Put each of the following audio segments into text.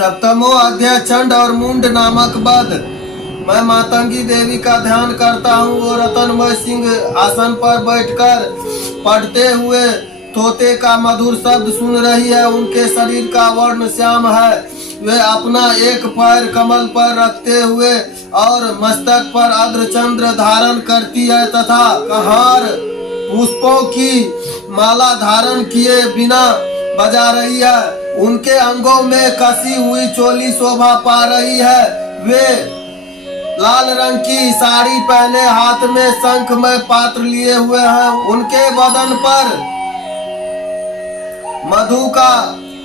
सप्तमो अध्याय चंड और मुंड नामक वध। मैं मातंगी देवी का ध्यान करता हूँ। वो रतनमय सिंह आसन पर बैठकर पढ़ते हुए तोते का मधुर शब्द सुन रही है। उनके शरीर का वर्ण श्याम है। वे अपना एक पैर कमल पर रखते हुए और मस्तक पर अर्धचंद्र धारण करती है तथा कहार पुष्पों की माला धारण किए बिना बजा रही है। उनके अंगों में कसी हुई चोली शोभा पा रही है। वे लाल रंग की साड़ी पहने हाथ में शंखमय पात्र लिए हुए हैं। उनके बदन पर मधु का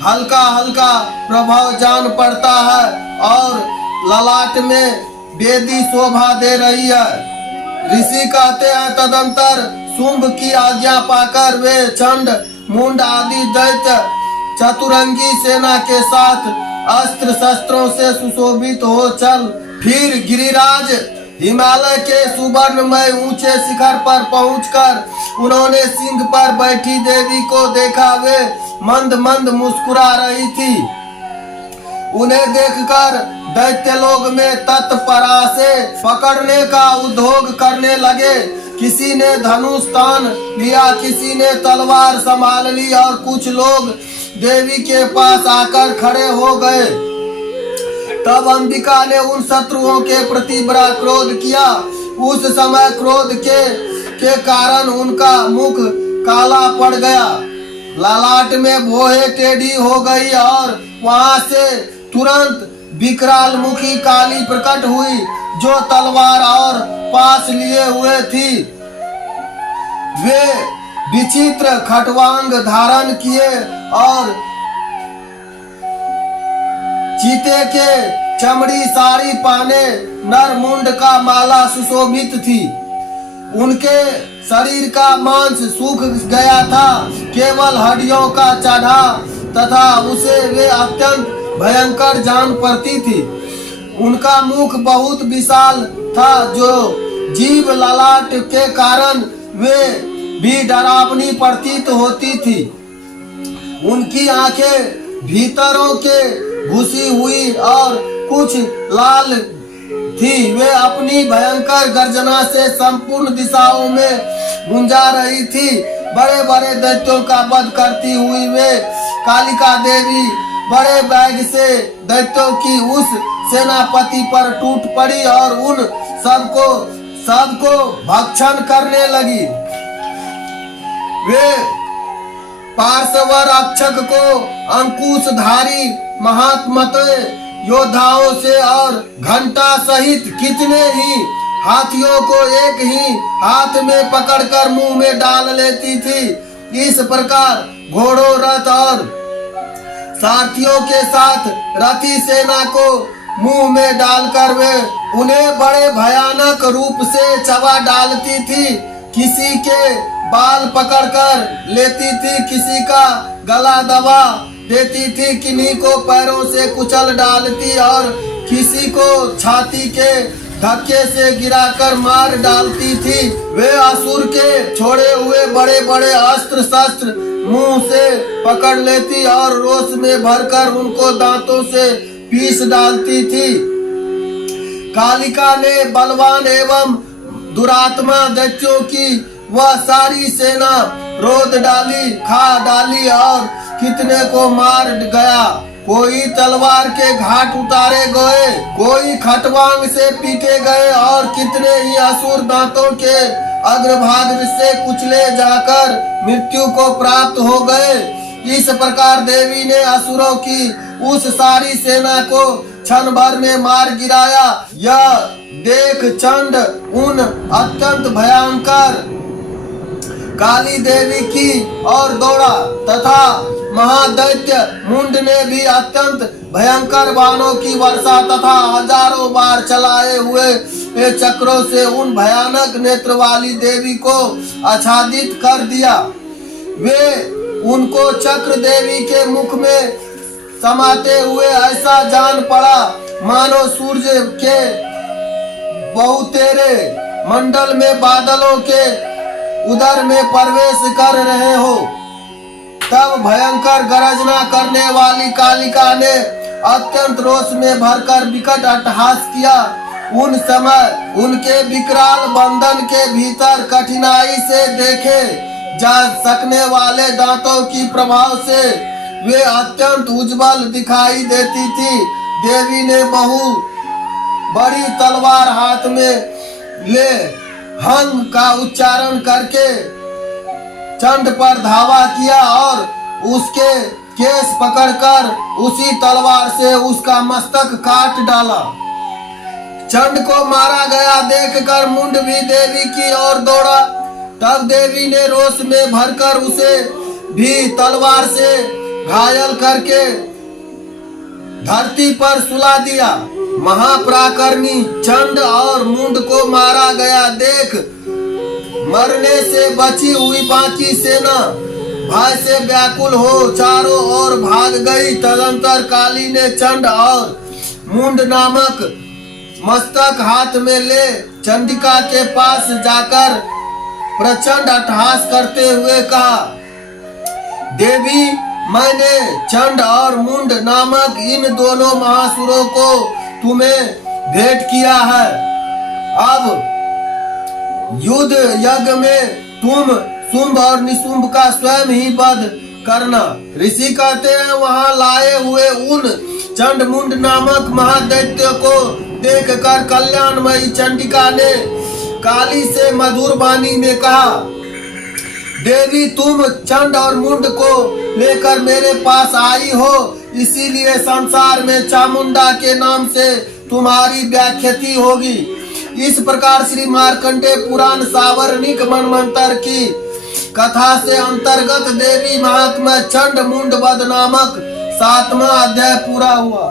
हल्का हल्का प्रभाव जान पड़ता है और ललाट में बेदी शोभा दे रही है। ऋषि कहते हैं तदंतर शुंभ की आज्ञा पाकर वे चंड मुंड आदि दैत्य चतुरंगी सेना के साथ अस्त्र शस्त्रों से सुशोभित हो चल फिर गिरिराज हिमालय के सुवर्णमय ऊंचे शिखर पर पहुंचकर उन्होंने सिंह पर बैठी देवी को देखा। वे मंद मंद मुस्कुरा रही थी। उन्हें देखकर दैत्य लोग में तत्परा से पकड़ने का उद्योग करने लगे। किसी ने धनुष तान लिया, किसी ने तलवार संभाल ली और कुछ लोग देवी के पास आकर खड़े हो गए। तब अंबिका ने उन शत्रुओं के प्रति बड़ा क्रोध किया। उस समय क्रोध के कारण उनका मुख काला पड़ गया, ललाट में भौहें टेढ़ी हो गई और वहां से तुरंत विकराल मुखी काली प्रकट हुई जो तलवार और पास लिए हुए थी। वे विचित्र खटवांग धारण किए और चीते के चमड़ी साड़ी पाने नर मुंड का माला सुशोभित थी। उनके शरीर का मांस सूख गया था, केवल हड्डियों का चढ़ा तथा उसे वे अत्यंत भयंकर जान पड़ती थी। उनका मुख बहुत विशाल था जो जीभ ललाट के कारण वे भी डरावनी प्रतीत होती थी। उनकी आंखें भीतरों के घुसी हुई और कुछ लाल थी। वे अपनी भयंकर गर्जना से संपूर्ण दिशाओं में गुंजा रही थी। बड़े बड़े दैत्यों का वध करती हुई वे कालिका देवी बड़े वेग से दैत्यों की उस सेनापति पर टूट पड़ी और उन सबको भक्षण करने लगी। वे पार्श्वर अक्षक को अंकुशधारी महात्मते योद्धाओं से और घंटा सहित कितने ही हाथियों को एक ही हाथ में पकड़कर मुंह में डाल लेती थी। इस प्रकार घोड़ों, रथ और सारथियों के साथ रथी सेना को मुंह में डालकर वे उन्हें बड़े भयानक रूप से चबा डालती थी। किसी के बाल पकड़कर लेती थी, किसी का गला दबा देती थी, किन्हीं को पैरों से कुचल डालती और किसी को छाती के धक्के से गिराकर मार डालती थी। वे असुर के छोड़े हुए बड़े बड़े अस्त्र शस्त्र मुंह से पकड़ लेती और रोष में भरकर उनको दांतों से पीस डालती थी। कालिका ने बलवान एवं दुरात्मा दैत्यों की वह सारी सेना रोद डाली, खा डाली और कितने को मार गया। कोई तलवार के घाट उतारे गए, कोई खटवांग से पीटे गए और कितने ही असुर दांतों के अग्रभाग से कुचले जाकर मृत्यु को प्राप्त हो गए। इस प्रकार देवी ने असुरों की उस सारी सेना को क्षण भर में मार गिराया। यह देख चंड उन अत्यंत भयंकर काली देवी की और दौड़ा तथा महादैत्य मुंड ने भी अत्यंत भयंकर बाणों की वर्षा तथा हजारों बार चलाए हुए चक्रों से उन भयानक नेत्र वाली देवी को आच्छादित कर दिया। वे उनको चक्र देवी के मुख में समाते हुए ऐसा जान पड़ा मानो सूर्य के बहुतेरे मंडल में बादलों के उदर में प्रवेश कर रहे हो। तब भयंकर गर्जना करने वाली कालिका ने अत्यंत रोष में भरकर विकट अट्टहास किया। उन समय उनके विकराल बंधन के भीतर कठिनाई से देखे जा सकने वाले दांतों की प्रभाव से वे अत्यंत उज्जवल दिखाई देती थी। देवी ने बहु बड़ी तलवार हाथ में ले हंग का उच्चारण करके चंड पर धावा किया और उसके केस पकड़कर उसी तलवार से उसका मस्तक काट डाला। चंड को मारा गया देखकर मुंड भी देवी की ओर दौड़ा। तब देवी ने रोष में भरकर उसे भी तलवार से घायल करके धरती पर सुला दिया। महापराक्रमी चंड और मुंड को मारा गया देख मरने से बची हुई बाकी सेना भय से व्याकुल हो चारों ओर भाग गई। तदंतर काली ने चंड और मुंड नामक मस्तक हाथ में ले चंडिका के पास जाकर प्रचंड अट्टहास करते हुए कहा, देवी, मैंने चंड और मुंड नामक इन दोनों महासुरों को तुम्हें भेंट किया है। अब युद्ध यज्ञ में तुम शुंभ और निशुंभ का स्वयं ही वध करना। ऋषि कहते हैं, वहां लाए हुए उन चंड मुंड नामक महादैत्य को देखकर कल्याणमयी चंडिका ने काली से मधुर वाणी में कहा, देवी, तुम चंड और मुंड को लेकर मेरे पास आई हो, इसीलिए संसार में चामुंडा के नाम से तुम्हारी व्याख्याति होगी। इस प्रकार श्री मार्कंडेय पुराण सावर्णिक मनवंतर की कथा से अंतर्गत देवी महात्म्य चंड मुंड वध नामक 7वां अध्याय पूरा हुआ।